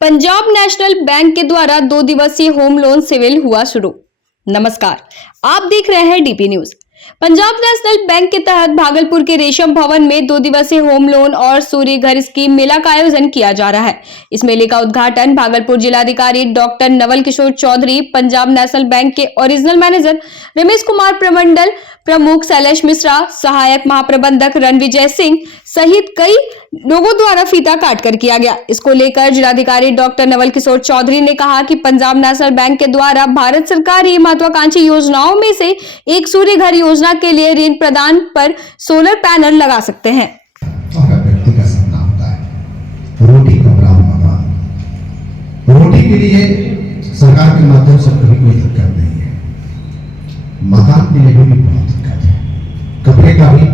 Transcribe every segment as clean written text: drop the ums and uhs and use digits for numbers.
Punjab national bank के द्वारा 2 दिवसीय होम लोन सिविल हुआ शुरू। नमस्कार, आप देख रहे हैं DP news. Punjab national bank के तहत भागलपुर के रेशम भवन में 2 दिवसीय होम लोन और सूर्य घर स्कीम मेला का आयोजन किया जा रहा है। इस मेले का उद्घाटन भागलपुर जिलाधिकारी doctor Naval Kishore Chaudhary, Punjab national bank के ओरिजिनल मैनेजर रमेश कुमार, प्रमंडल प्रमुख शैलेश मिश्रा, सहायक महाप्रबंधक रणविजय सिंह सहित कई लोगों द्वारा फीता काटकर किया गया। इसको लेकर जिलाधिकारी डॉक्टर नवल किशोर चौधरी ने कहा कि पंजाब नेशनल बैंक के द्वारा भारत सरकार की महत्वाकांक्षी योजनाओं में से एक सूर्य घर योजना के लिए ऋण प्रदान पर सोलर पैनल लगा सकते हैं। व्यक्ति का सपना होता है रोटी कपड़ा मकान। रोटी के लिए सरकार के माध्यम से कभी कोई दिक्कत नहीं है, मकान के लिए भी बहुत दिक्कत है, कपड़े का भी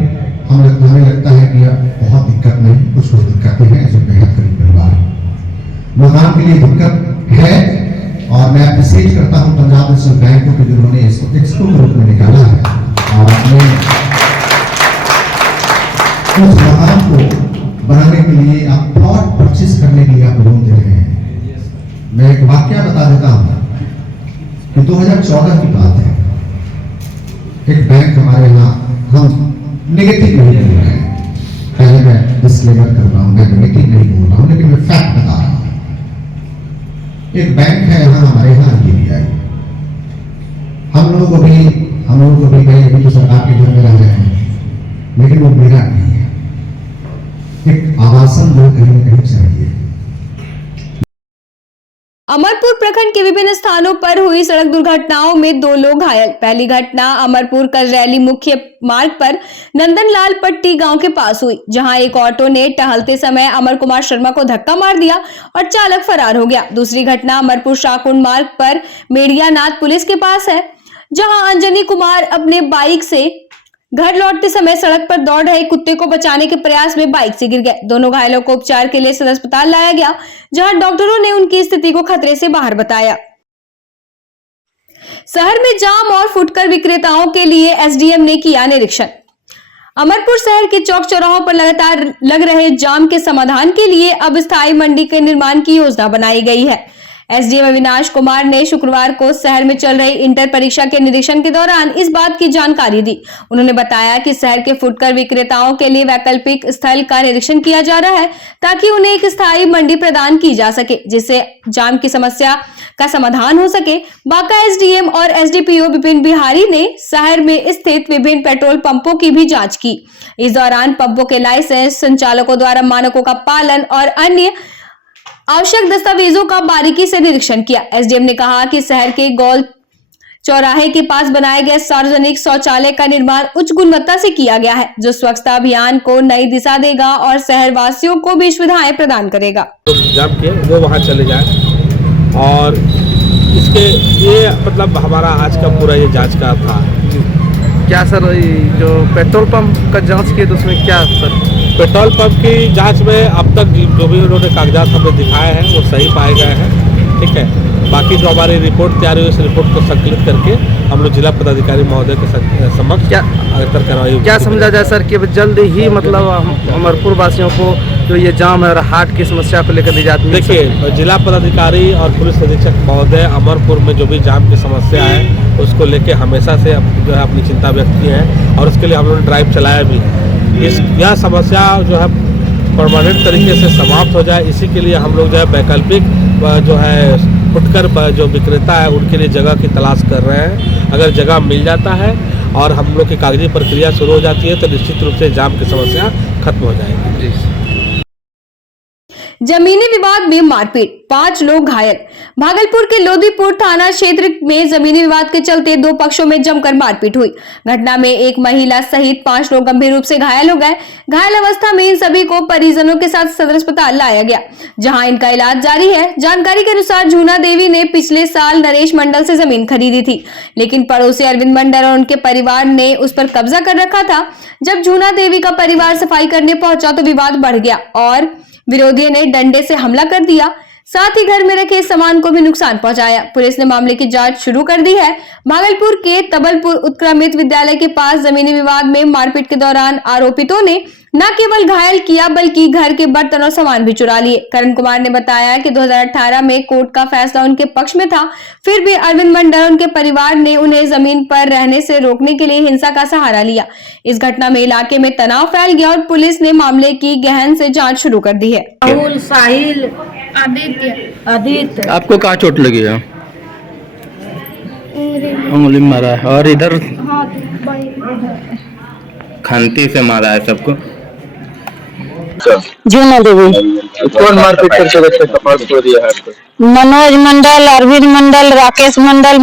हमें लगता है कि बहुत दिक्कत नहीं, कुछ दिक्कतें हैं जो बेहद गरीब परिवार मकान के लिए दिक्कत है। और मैं अप्रिशिएट करता हूं पंजाब नेशनल बैंक को कि जिन्होंने इसको एक्सपो के रूप में निकाला है और अपने उस मकान को बनाने के लिए आप प्लॉट परचेस करने के लिए आप लोन दे रहे हैं। मैं एक वाकया बता देता हूं कि 2014 की बात है, एक बैंक हमारे यहाँ, हम नेगेटिव नहीं बोल रहे हैं, पहले मैं डिस्क्लेमर कर रहा हूं, मैं नेगेटिव नहीं बोल रहा हूं, लेकिन मैं फैक्ट बता रहा हूं। एक बैंक है यहाँ हमारे यहाँ RBI, हम लोगों को भी कहीं अभी तो सरकार के घर में रह रहे हैं, लेकिन वो मेरा नहीं है, एक आवासन जो कहीं न कहीं चाहिए। अमरपुर प्रखंड के विभिन्न स्थानों पर हुई सड़क दुर्घटनाओं में 2 लोग घायल। पहली घटना अमरपुर कररैली मुख्य मार्ग पर नंदनलाल पट्टी गांव के पास हुई, जहां एक ऑटो ने टहलते समय अमर कुमार शर्मा को धक्का मार दिया और चालक फरार हो गया। दूसरी घटना अमरपुर शाहकुंड मार्ग पर मेड़ियानाथ पुलिस के पास है, जहां अंजनी कुमार अपने बाइक से घर लौटते समय सड़क पर दौड़ रहे कुत्ते को बचाने के प्रयास में बाइक से गिर गए। दोनों घायलों को उपचार के लिए सदर अस्पताल लाया गया, जहां डॉक्टरों ने उनकी स्थिति को खतरे से बाहर बताया। शहर में जाम और फुटकर विक्रेताओं के लिए एसडीएम ने किया निरीक्षण। अमरपुर शहर के चौक चौराहों पर लगातार लग रहे जाम के समाधान के लिए अब स्थायी मंडी के निर्माण की योजना बनाई गई है। एसडीएम अविनाश कुमार ने शुक्रवार को शहर में चल रही इंटर परीक्षा के निरीक्षण के दौरान इस बात की जानकारी दी। उन्होंने बताया कि शहर के फुटकर विक्रेताओं के लिए वैकल्पिक स्थल का निरीक्षण किया जा रहा है, ताकि उन्हें एक स्थायी मंडी प्रदान की जा सके, जिससे जाम की समस्या का समाधान हो सके। बांका एसडीएम और एसडीपीओ विपिन बिहारी ने शहर में स्थित विभिन्न पेट्रोल पंपों की भी जांच की। इस दौरान पंपों के लाइसेंस, संचालकों द्वारा मानकों का पालन और अन्य आवश्यक दस्तावेजों का बारीकी से निरीक्षण किया। एसडीएम ने कहा कि शहर के गोल चौराहे के पास बनाए गए सार्वजनिक शौचालय का निर्माण उच्च गुणवत्ता से किया गया है, जो स्वच्छता अभियान को नई दिशा देगा और शहर वासियों को भी सुविधाएं प्रदान करेगा। जबकि वो वहाँ चले जाए और इसके ये मतलब हमारा आज का पूरा ये जांच का था। क्या सर, जो पेट्रोल पंप का जांच किए तो उसमें क्या सर? पेट्रोल पंप की जांच में अब तक जो भी उन्होंने कागजात हमें दिखाए हैं वो सही पाए गए हैं, ठीक है। बाकी जो हमारी रिपोर्ट तैयार हुई, उस रिपोर्ट को संकलित करके हम लोग जिला पदाधिकारी महोदय के समक्ष अग्रतर कार्रवाई। क्या समझा जाए सर कि जल्द ही मतलब अमरपुर वासियों को जो ये जाम है हार्ट की समस्या को लेकर दी जाती है? देखिए, जिला पदाधिकारी और पुलिस अधीक्षक महोदय अमरपुर में जो भी जाम की समस्या है उसको लेके हमेशा से जो है अपनी चिंता व्यक्त की है और उसके लिए हम लोगों ने ड्राइव चलाया भी है। यह समस्या जो है परमानेंट तरीके से समाप्त हो जाए, इसी के लिए हम लोग जो है वैकल्पिक जो है फुटकर जो विक्रेता है उनके लिए जगह की तलाश कर रहे हैं। अगर जगह मिल जाता है और हम लोग की कागजी प्रक्रिया शुरू हो जाती है तो निश्चित रूप से जाम की समस्या खत्म हो जाएगी। जमीनी विवाद में मारपीट, 5 लोग घायल। भागलपुर के लोधीपुर थाना क्षेत्र में जमीनी विवाद के चलते 2 पक्षों में जमकर मारपीट हुई। घटना में एक महिला सहित 5 लोग गंभीर रूप से घायल हो गए। घायल अवस्था में इन सभी को परिजनों के साथ सदर अस्पताल लाया गया, जहां इनका इलाज जारी है। जानकारी के अनुसार झूना देवी ने पिछले साल नरेश मंडल से जमीन खरीदी थी, लेकिन पड़ोसी अरविंद मंडल और उनके परिवार ने उस पर कब्जा कर रखा था। जब झूना देवी का परिवार सफाई करने पहुंचा तो विवाद बढ़ गया और विरोधियों ने डंडे से हमला कर दिया। साथ ही घर में रखे सामान को भी नुकसान पहुंचाया। पुलिस ने मामले की जांच शुरू कर दी है। भागलपुर के तबलपुर उत्क्रमित विद्यालय के पास जमीनी विवाद में मारपीट के दौरान आरोपितों ने न केवल घायल किया बल्कि घर के बर्तन और सामान भी चुरा लिए। करण कुमार ने बताया कि 2018 में कोर्ट का फैसला उनके पक्ष में था, फिर भी अरविंद मंडल और उनके परिवार ने उन्हें जमीन पर रहने से रोकने के लिए हिंसा का सहारा लिया। इस घटना में इलाके में तनाव फैल गया और पुलिस ने मामले की गहन से जांच शुरू कर दी है। राहुल, साहिल, आदित्य। आपको कहाँ चोट लगी है? उंगली में मारा है। और इधर खंती से मारा है सबको। जूना देवी। कौन मारपीट करके बच्चे का पास हो दिया है आपको? मनोज मंडल, अरविंद मंडल, राकेश मंडल,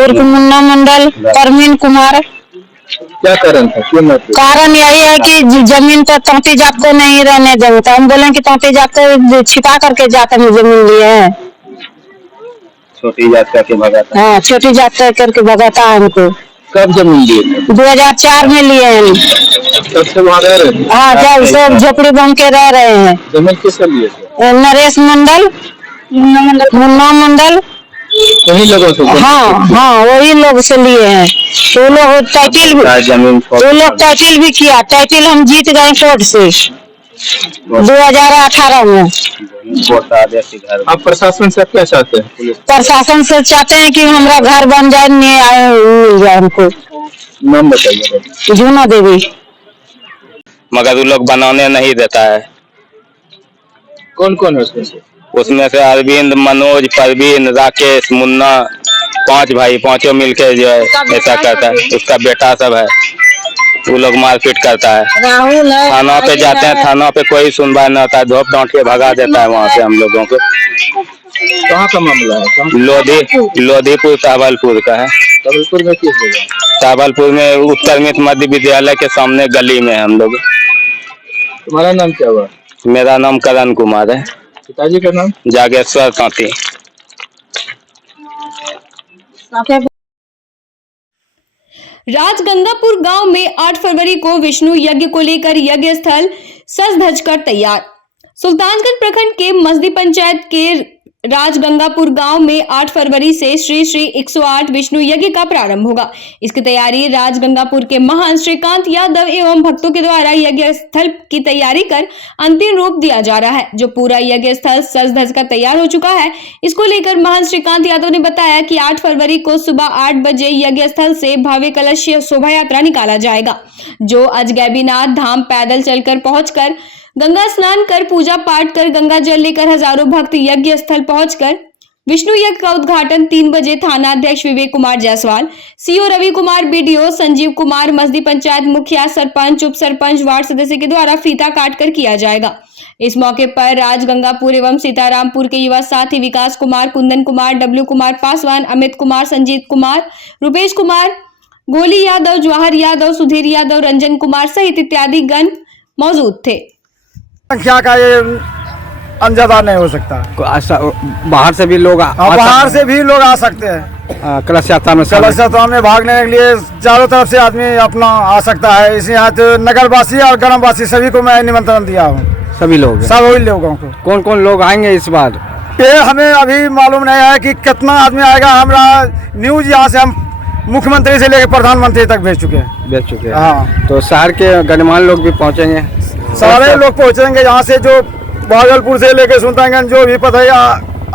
उर्फ मुन्ना मंडल, परवीन कुमार। क्या कारण था? क्यों मारपीट? कारण यही है कि जमीन पर तौती जाते नहीं रहने देते। हम बोले कि तौती जाते छिपा करके जाते में जमीन लिए हैं। छोटी जात करके भगाता। हाँ, छोटी जात करके भगाता है हमको। कब जमीन लिए थे? 2004 में लिए हैं। तब से वहाँ रह रहे थे? हाँ, जब सब झोपड़ी बन के रह रहे हैं। जमीन किससे लिए थे? नरेश मंडल, मुन्ना मंडल। वही लोगों से? हाँ, वही लोग से लिए हैं। वो लोग टाइटिल भी किया। टाइटिल हम जीत गए कोर्ट से 2018 में। आप प्रशासन से क्या चाहते हैं? प्रशासन से चाहते हैं कि हमारा घर बन जाए, न्याय मिल जाए हमको। नाम बताइए। जूना देवी। मगर वो लोग बनाने नहीं देता है। कौन कौन है उसमें से? उसमें से अरविंद, मनोज, परवीन, राकेश, मुन्ना, 5 भाई, पांचों मिलके जो है ऐसा करता है। उसका बेटा सब है, वो लोग मारपीट करता है। राहुल है। थाना पे जाते हैं, थाना पे कोई सुनवाई नहीं होता है, धोप डांट के भगा देता है वहाँ से हम लोगों को। कहाँ का मामला है? लोधीपुर तावलपुर का है। तबलपुर में किस जगह? तावलपुर में उत्क्रमित मध्य विद्यालय के सामने गली में हम लोग। तुम्हारा नाम क्या हुआ? मेरा नाम करण कुमार है। पिताजी का नाम? जागेश्वर तांती। राजगंगापुर गांव में 8 फरवरी को विष्णु यज्ञ को लेकर यज्ञ स्थल सज धज कर तैयार। सुल्तानगंज प्रखंड के मस्दी पंचायत के राजगंगापुर गांव में 8 फरवरी से श्री श्री 108 विष्णु यज्ञ का प्रारंभ होगा। इसकी तैयारी राजगंगापुर के महंत श्रीकांत यादव एवं भक्तों के द्वारा यज्ञ स्थल की तैयारी कर अंतिम रूप दिया जा रहा है, जो पूरा यज्ञ स्थल सज धज कर तैयार हो चुका है। इसको लेकर महंत श्रीकांत यादव ने बताया कि 8 फरवरी को सुबह 8 बजे यज्ञ स्थल से भव्य कलश शोभा यात्रा निकाला जाएगा, जो अजगैबीनाथ धाम पैदल चलकर पहुंचकर गंगा स्नान कर पूजा पाठ कर गंगा जल लेकर हजारों भक्त यज्ञ स्थल पहुंचकर विष्णु यज्ञ का उद्घाटन 3 बजे थाना अध्यक्ष विवेक कुमार जायसवाल, सीओ रवि कुमार, बीडीओ संजीव कुमार, मस्दी पंचायत मुखिया, सरपंच, उप सरपंच, वार्ड सदस्य के द्वारा फीता काटकर किया जाएगा। इस मौके पर राजगंगापुर एवं सीतारामपुर के युवा साथी विकास कुमार, कुंदन कुमार, डब्ल्यू कुमार पासवान, अमित कुमार, संजीत कुमार, रुपेश कुमार, गोली यादव, जवाहर यादव, सुधीर यादव, रंजन कुमार सहित इत्यादि गण मौजूद थे। संख्या का ये अंदाजा नहीं हो सकता। बाहर से भी लोग बाहर से भी लोग आ सकते हैं। कलश यात्रा में भाग लेने के लिए चारों तरफ से आदमी अपना आ सकता है। इसी यहाँ तो नगरवासी और ग्रामवासी सभी को मैं निमंत्रण दिया हूँ। सभी लोगों को। कौन कौन लोग आएंगे इस बार? ये हमें अभी मालूम नहीं है कि कितना आदमी आएगा। हमारा न्यूज यहाँ से हम मुख्यमंत्री से लेकर प्रधानमंत्री तक भेज चुके हैं। हाँ, तो शहर के गणमान्य लोग भी पहुँचेंगे। सारे लोग पहुंचेंगे यहाँ से, जो भागलपुर से लेकर सुल्तानगंज जो भी पथरिया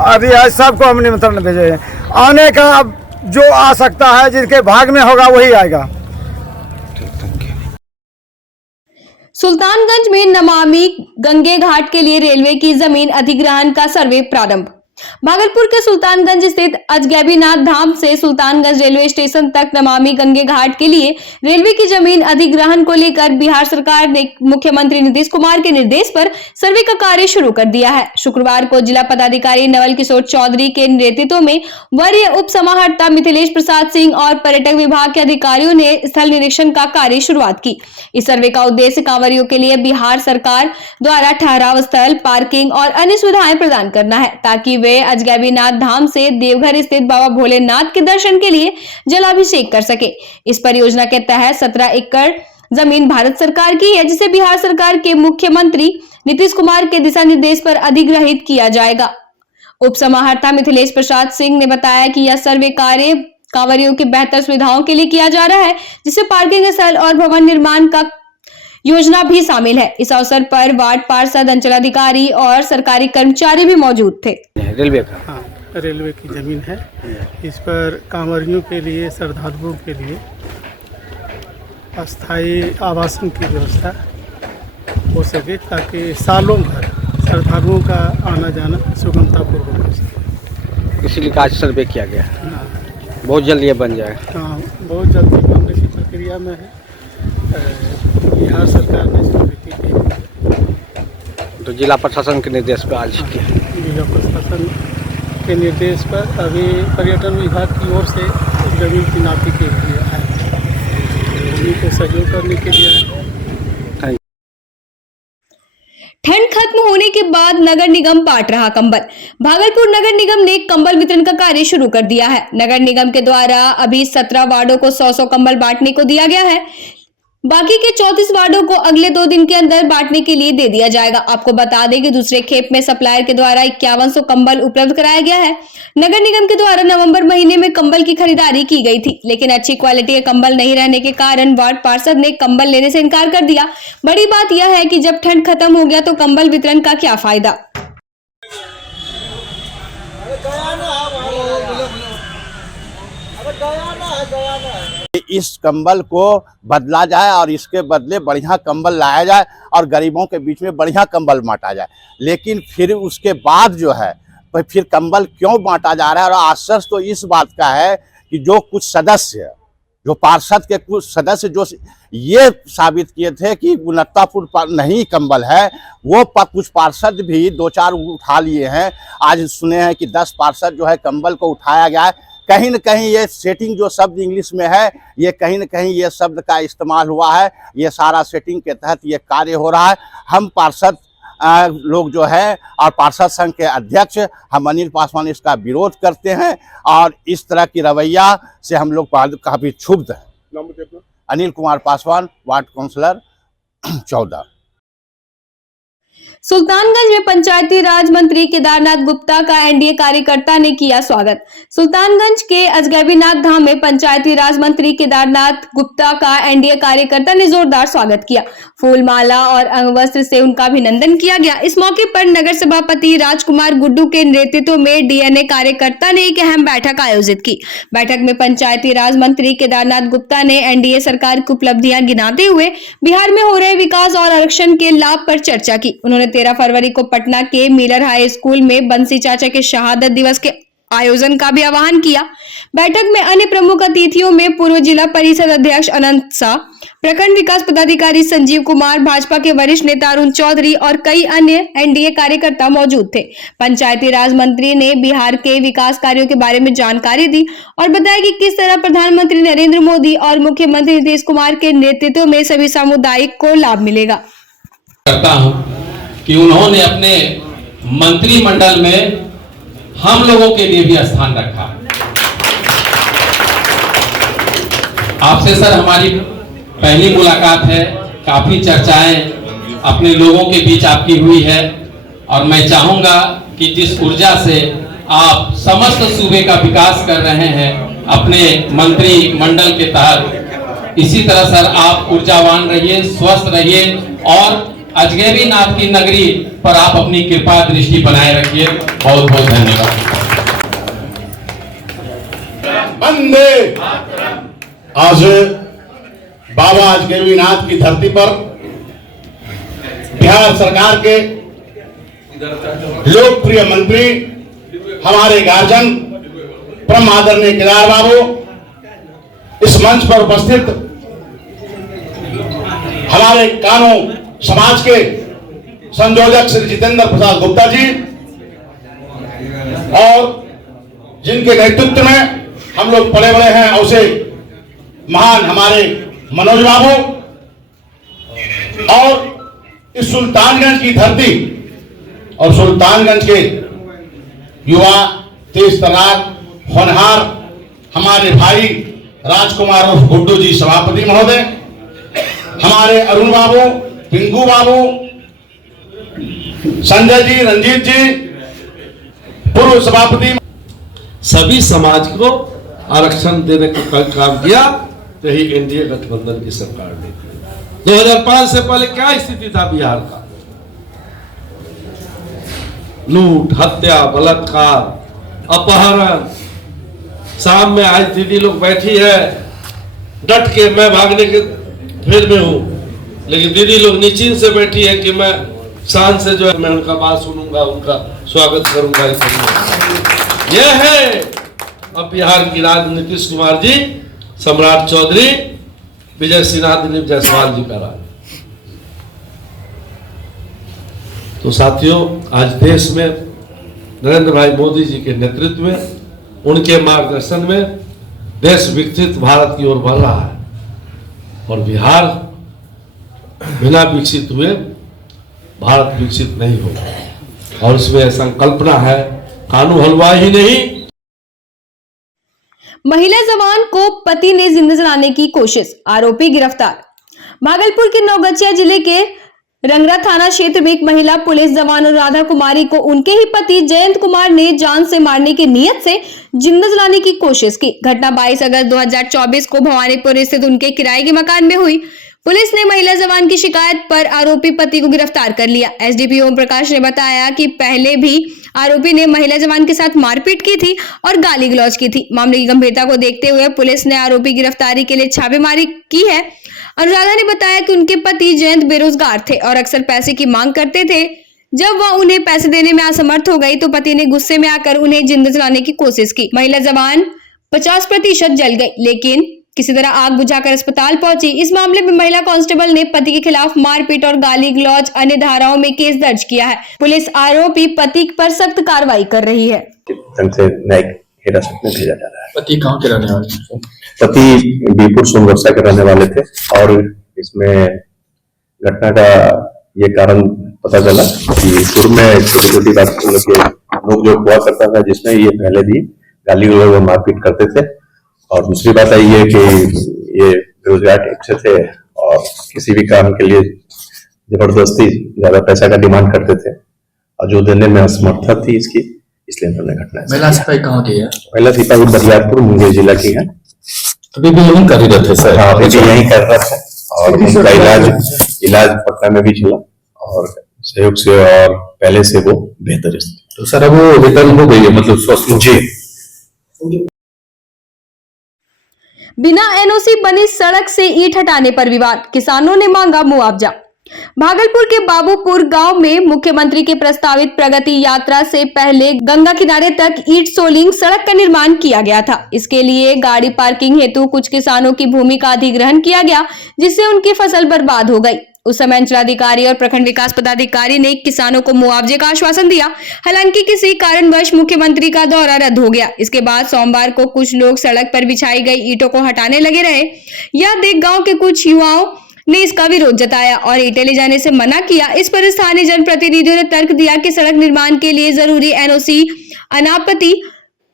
आदि है सबको हम निमंत्रण भेजे हैं। आने का अब जो आ सकता है, जिनके भाग में होगा वही आएगा। सुल्तानगंज में नमामि गंगे घाट के लिए रेलवे की जमीन अधिग्रहण का सर्वे प्रारंभ। भागलपुर के सुल्तानगंज स्थित अजगैबीनाथ धाम से सुल्तानगंज रेलवे स्टेशन तक नमामि गंगे घाट के लिए रेलवे की जमीन अधिग्रहण को लेकर बिहार सरकार ने मुख्यमंत्री नीतीश कुमार के निर्देश पर सर्वे का कार्य शुरू कर दिया है। शुक्रवार को जिला पदाधिकारी नवल किशोर चौधरी के नेतृत्व में वरीय उप समाहर्ता मिथिलेश प्रसाद सिंह और पर्यटक विभाग के अधिकारियों ने स्थल निरीक्षण का कार्य शुरुआत की। इस सर्वे का उद्देश्य कांवरियों के लिए बिहार सरकार द्वारा ठहराव स्थल, पार्किंग और अन्य सुविधाएं प्रदान करना है, ताकि वे अजगैबीनाथ धाम से देवघर स्थित बाबा भोलेनाथ के दर्शन के लिए जलाभिषेक कर सके। इस परियोजना के तहत 17 एकड़ जमीन भारत सरकार की है, जिसे बिहार सरकार के मुख्यमंत्री नीतीश कुमार के दिशा निर्देश पर अधिग्रहित किया जाएगा। उप समाहर्ता मिथिलेश प्रसाद सिंह ने बताया कि यह सर्वे कार्य कांवरियों की बेहतर सुविधाओं के लिए किया जा रहा है, जिससे पार्किंग स्थल और भवन निर्माण का योजना भी शामिल है। इस अवसर पर वार्ड पार्षद, अंचलाधिकारी और सरकारी कर्मचारी भी मौजूद थे। रेलवे का रेलवे की जमीन है। इस पर कांवरियों के लिए, श्रद्धालुओं के लिए अस्थायी आवासन की व्यवस्था हो सके, ताकि सालों भर श्रद्धालुओं का आना जाना सुगमतापूर्वक हो सके। इसीलिए आज सर्वे किया गया है। बहुत जल्द ये बन जाएगा। हाँ, बहुत जल्दी काम इसी प्रक्रिया में है। बिहार सरकार ने स्वीकृति दी। तो जिला प्रशासन के निर्देश पर आज किया। जिला प्रशासन के निर्देश पर अभी पर्यटन विभाग की ओर से जमीन की नापी के लिए आए, उन्हीं को सहयोग करने के लिए आए। ठंड खत्म होने के बाद नगर निगम बांट रहा कंबल। भागलपुर नगर निगम ने कंबल वितरण का कार्य शुरू कर दिया है। नगर निगम के द्वारा अभी 17 वार्डों को 100-100 कंबल बांटने को दिया गया है। बाकी के 34 वार्डों को अगले 2 दिन के अंदर बांटने के लिए दे दिया जाएगा। आपको बता दें कि दूसरे खेप में सप्लायर के द्वारा 5100 कंबल उपलब्ध कराया गया है। नगर निगम के द्वारा नवंबर महीने में कंबल की खरीदारी की गई थी, लेकिन अच्छी क्वालिटी के कंबल नहीं रहने के कारण वार्ड पार्षद ने कंबल लेने से इनकार कर दिया। बड़ी बात यह है कि जब ठंड खत्म हो गया तो कंबल वितरण का क्या फायदा। इस कंबल को बदला जाए और इसके बदले बढ़िया कंबल लाया जाए और गरीबों के बीच में बढ़िया कंबल बांटा जाए। लेकिन फिर उसके बाद जो है फिर कंबल क्यों बांटा जा रहा है, और आश्चर्य तो इस बात का है कि जो कुछ सदस्य, जो पार्षद के कुछ सदस्य जो ये साबित किए थे कि गुणवत्तापूर्ण नहीं कंबल है, वो कुछ पार्षद भी 2-4 उठा लिए हैं। आज सुने हैं कि 10 पार्षद जो है कंबल को उठाया गया है। कहीं न कहीं ये सेटिंग जो शब्द इंग्लिश में है, ये कहीं न कहीं ये शब्द का इस्तेमाल हुआ है। ये सारा सेटिंग के तहत ये कार्य हो रहा है। हम पार्षद लोग जो है और पार्षद संघ के अध्यक्ष हम अनिल पासवान इसका विरोध करते हैं, और इस तरह की रवैया से हम लोग काफी क्षुब्ध हैं। Anil Kumar Paswan, ward councillor 14। सुल्तानगंज में पंचायती राज मंत्री केदारनाथ गुप्ता का एनडीए कार्यकर्ता ने किया स्वागत। सुल्तानगंज के अजगैबीनाथ धाम में पंचायती राज मंत्री केदारनाथ गुप्ता का एनडीए कार्यकर्ता ने जोरदार स्वागत किया। फूल माला और अंगवस्त्र से उनका अभिनंदन किया गया। इस मौके पर नगर सभापति राजकुमार गुड्डू के नेतृत्व में डीएनए कार्यकर्ता ने एक अहम बैठक आयोजित की। बैठक में पंचायती राज मंत्री केदारनाथ गुप्ता ने एनडीए सरकार की उपलब्धियां गिनाते हुए बिहार में हो रहे विकास और आरक्षण के लाभ पर चर्चा की। उन्होंने 13 फरवरी को पटना के मिलर हाई स्कूल में बंसी चाचा के शहादत दिवस के आयोजन का भी आह्वान किया। बैठक में अन्य प्रमुख अतिथियों में पूर्व जिला परिषद अध्यक्ष अनंत शाह, प्रखंड विकास पदाधिकारी संजीव कुमार, भाजपा के वरिष्ठ नेता अरुण चौधरी और कई अन्य एनडीए कार्यकर्ता मौजूद थे। पंचायती राज मंत्री ने बिहार के विकास कार्यों के बारे में जानकारी दी और बताया कि किस तरह प्रधानमंत्री नरेंद्र मोदी और मुख्यमंत्री नीतीश कुमार के नेतृत्व में सभी सामुदायिक को लाभ मिलेगा। करता हूं कि उन्होंने अपने मंत्रिमंडल में हम लोगों के लिए भी स्थान रखा। आपसे सर हमारी पहली मुलाकात है, काफी चर्चाएं अपने लोगों के बीच आपकी हुई है, और मैं चाहूंगा कि जिस ऊर्जा से आप समस्त सूबे का विकास कर रहे हैं अपने मंत्रिमंडल के तहत, इसी तरह सर आप ऊर्जावान रहिए, स्वस्थ रहिए और अजगैबीनाथ की नगरी पर आप अपनी कृपा दृष्टि बनाए रखिए। बहुत बहुत धन्यवाद। वंदे। आज बाबा अजगैबीनाथ की धरती पर बिहार सरकार के लोकप्रिय मंत्री, हमारे गार्जियन परम आदरणीय केदार बाबू, इस मंच पर उपस्थित हमारे कानों समाज के संयोजक श्री जितेंद्र प्रसाद गुप्ता जी, और जिनके नेतृत्व में हम लोग पड़े बड़े हैं, ऐसे महान हमारे मनोज बाबू, और इस सुल्तानगंज की धरती और सुल्तानगंज के युवा, तेज तर्रार, होनहार हमारे भाई राजकुमार और गुड्डू जी सभापति महोदय, हमारे अरुण बाबू, पिंकू बाबू, संजय जी, रंजीत जी, पूर्व सभापति सभी समाज को आरक्षण देने का काम किया, यही एनडीए गठबंधन की सरकार ने। 2005 से पहले क्या स्थिति था बिहार का? लूट, हत्या, बलात्कार, अपहरण। शाम में आज दीदी लोग बैठी है डट के, मैं भागने के फेर में हूं, लेकिन दीदी लोग निश्चिंत से बैठी है कि मैं शान से जो है मैं उनका बात सुनूंगा, उनका स्वागत करूंगा। यह है अब बिहार की राज नीतीश कुमार जी, सम्राट चौधरी, विजय सिन्हा, दिलीप जायसवाल जी का राज। तो साथियों, आज देश में नरेंद्र भाई मोदी जी के नेतृत्व में, उनके मार्गदर्शन में देश विकसित भारत की ओर बढ़ रहा है और बिहार बिना विकसित हुए भारत विकसित नहीं होगा। और इसमें संकल्पना है, कानून हलवा ही नहीं। महिला जवान को पति ने जिंदा जलाने की कोशिश, आरोपी गिरफ्तार। भागलपुर के नौगछिया जिले के रंगरा थाना क्षेत्र में एक महिला पुलिस जवान राधा कुमारी को उनके ही पति जयंत कुमार ने जान से मारने की नियत से जिंदा जलाने की कोशिश की। घटना 22 अगस्त 2024 को भवानीपुर स्थित उनके किराए के मकान में हुई। पुलिस ने महिला जवान की शिकायत पर आरोपी पति को गिरफ्तार कर लिया। एसडीपी ओम प्रकाश ने बताया कि पहले भी आरोपी ने महिला जवान के साथ मारपीट की थी और गाली गलौज की थी। मामले की गंभीरता को देखते हुए पुलिस ने आरोपी गिरफ्तारी के लिए छापेमारी की है। अनुराधा ने बताया कि उनके पति जयंत बेरोजगार थे और अक्सर पैसे की मांग करते थे। जब वह उन्हें पैसे देने में असमर्थ हो गई तो पति ने गुस्से में आकर उन्हें जिंदा जलाने की कोशिश की। महिला जवान 50% जल गई, लेकिन किसी तरह आग बुझाकर अस्पताल पहुंची। इस मामले में महिला कांस्टेबल ने पति के खिलाफ मारपीट और गाली गलौज अन्य धाराओं में केस दर्ज किया है। पुलिस आरोपी पति पर सख्त कार्रवाई कर रही है। हिरासत में भेजा जा रहा है। पति कहाँ के रहने वाले? पति बीरपुर सोनवर्षा के रहने वाले थे और इसमें घटना का ये कारण पता चला कि शुरू में छोटी छोटी बात लोग जो हुआ करता था, जिसमें ये पहले भी गाली गलौज और मारपीट करते थे। और दूसरी बात आई है कि ये बेरोजगार टाइप से थे और किसी भी काम के लिए जबरदस्ती ज्यादा पैसा का डिमांड करते थे और जो देने में असमर्थ थी इसकी, इसलिए उन्होंने घटना। महिला सिपाही कहाँ की है? महिला सिपाही बरियारपुर मुंगेर जिला की है। अभी भी यही कर रहे थे सर? हाँ, अभी भी यही कर रहे थे और उनका इलाज पटना में भी चला और सहयोग से और पहले से वो बेहतर है। तो सर अब वो रिटर्न हो गई है, मतलब स्वस्थ? जी। बिना एनओसी बनी सड़क से ईंट हटाने पर विवाद, किसानों ने मांगा मुआवजा। भागलपुर के बाबूपुर गांव में मुख्यमंत्री के प्रस्तावित प्रगति यात्रा से पहले गंगा किनारे तक ईंट सोलिंग सड़क का निर्माण किया गया था। इसके लिए गाड़ी पार्किंग हेतु कुछ किसानों की भूमि का अधिग्रहण किया गया, जिससे उनकी फसल बर्बाद हो गई। उस समय अंचलाधिकारी और प्रखंड विकास पदाधिकारी ने किसानों को मुआवजे का आश्वासन दिया। हालांकि किसी कारणवश मुख्यमंत्री का दौरा रद्द हो गया। इसके बाद सोमवार को कुछ लोग सड़क पर बिछाई गई ईंटों को हटाने लगे रहे। यह देख गांव के कुछ युवाओं ने इसका विरोध जताया और ईंटें ले जाने से मना किया। इस पर स्थानीय जनप्रतिनिधियों ने तर्क दिया कि सड़क निर्माण के लिए जरूरी एनओसी अनापत्ति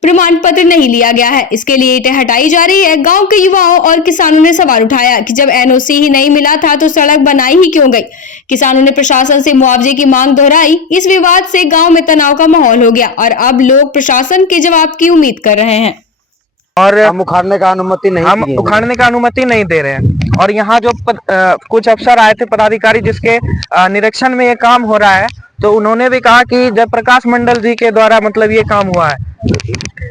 प्रमाण पत्र नहीं लिया गया है, इसके लिए ईंटें हटाई जा रही है। गांव के युवाओं और किसानों ने सवाल उठाया कि जब एनओसी ही नहीं मिला था तो सड़क बनाई ही क्यों गई। किसानों ने प्रशासन से मुआवजे की मांग दोहराई। इस विवाद से गांव में तनाव का माहौल हो गया और अब लोग प्रशासन के जवाब की उम्मीद कर रहे हैं। और हम उखाड़ने का अनुमति नहीं दे रहे हैं। और यहाँ जो कुछ अफसर आए थे, पदाधिकारी, जिसके निरीक्षण में ये काम हो रहा है, तो उन्होंने भी कहा कि जयप्रकाश मंडल जी के द्वारा मतलब ये काम हुआ है,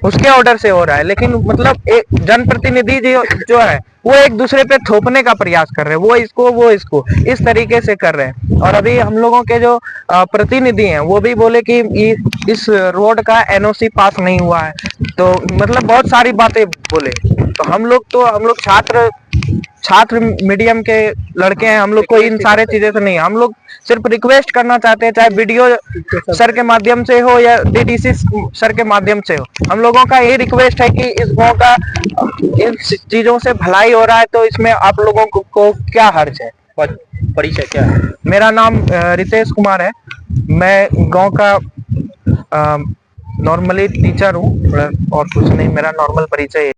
उसके ऑर्डर से हो रहा है। लेकिन मतलब एक जनप्रतिनिधि जो है वो एक दूसरे पे थोपने का प्रयास कर रहे हैं, वो इसको इस तरीके से कर रहे हैं। और अभी हम लोगों के जो प्रतिनिधि हैं वो भी बोले कि इस रोड का एनओसी पास नहीं हुआ है, तो मतलब बहुत सारी बातें बोले। तो हम लोग छात्र मीडियम के लड़के हैं, हम लोग को इन सारे चीजें से नहीं, हम लोग सिर्फ रिक्वेस्ट करना चाहते हैं, चाहे वीडियो सर के माध्यम से हो या डीडीसी सर के माध्यम से हो। हम लोगों का यही रिक्वेस्ट है कि इस गांव का इन चीजों से भलाई हो रहा है, तो इसमें आप लोगों को क्या हर्ज है? परिचय क्या है? मेरा नाम रितेश कुमार है। मैं गांव का नॉर्मली टीचर हूँ और कुछ नहीं, मेरा नॉर्मल परिचय है।